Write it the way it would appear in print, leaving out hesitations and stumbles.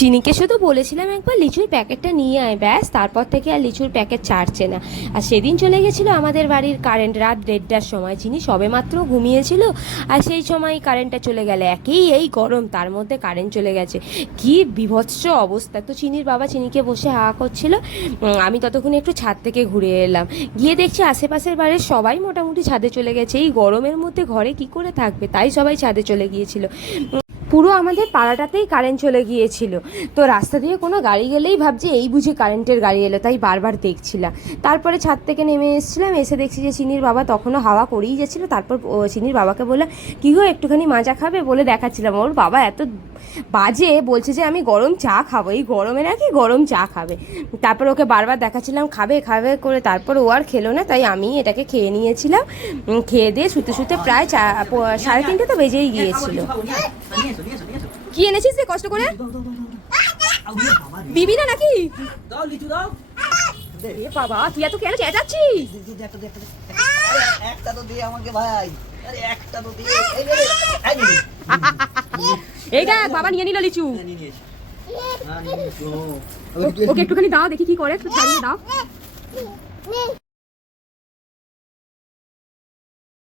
চিনিকে শুধু বলেছিলাম একবার লিচুর প্যাকেটটা নিয়ে আয়, ব্যাস তারপর থেকে আর লিচুর প্যাকেট ছাড়ছে না। আর সেদিন চলে গেছিলো আমাদের বাড়ির কারেন্ট রাত 1:30টার সময়। চিনি সবেমাত্র ঘুমিয়েছিল আর সেই সময় কারেন্টটা চলে গেলে, একেই এই গরম তার মধ্যে কারেন্ট চলে গেছে, কি বিভৎস অবস্থা। তো চিনির বাবা চিনিকে বসে হাঁ করছিল, আমি ততক্ষণে একটু ছাদ থেকে ঘুরে এলাম, গিয়ে দেখছি আশেপাশের বাড়ির সবাই মোটামুটি ছাদে চলে গেছে। এই গরমের মধ্যে ঘরে কি করে থাকবে, তাই সবাই ছাদে চলে গিয়েছিল। পুরো আমাদের পাড়াটাতেই কারেন্ট চলে গিয়েছিল। তো রাস্তা দিয়ে কোনো গাড়ি গেলেই ভাবছি এই বুঝি কারেন্টের গাড়ি এলো, তাই বারবার দেখছিলাম। তারপরে ছাদ থেকে নেমে এসেছিলাম, এসে দেখছি যে চিনির বাবা তখনও হাওয়া করেই যাচ্ছিলো। তারপর চিনির বাবাকে বললাম, কী গো একটুখানি মাজা খাবে, বলে দেখাচ্ছিলাম। ওর বাবা এত বাজে, বলছে যে আমি গরম চা খাবো, এই গরমে নাকি গরম চা খাবে। তারপর ওকে বারবার দেখাচ্ছিলাম খাবে খাবে করে, তারপর ও আর খেলো না, তাই আমি এটাকে খেয়ে নিয়েছিলাম। খেয়ে দিয়ে শুতে শুতে প্রায় 3:30 তো বেজেই গিয়েছিল। কি এনেছিস রে কষ্ট করে? দিবি না নাকি? দাও লিচু দাও। এ বাবা, তুই এত কেন চেঁচাচ্ছিস? একটা তো দে আমাকে ভাই। আরে একটা তো দে। এই দেখ বাবা নিয়ে নিল লিচু। নিয়ে নিয়েছি। হ্যাঁ নিয়ে নিয়েছি। ওকে একটুখানি দাও, দেখি কি করে, একটু ছাড়িয়ে দাও।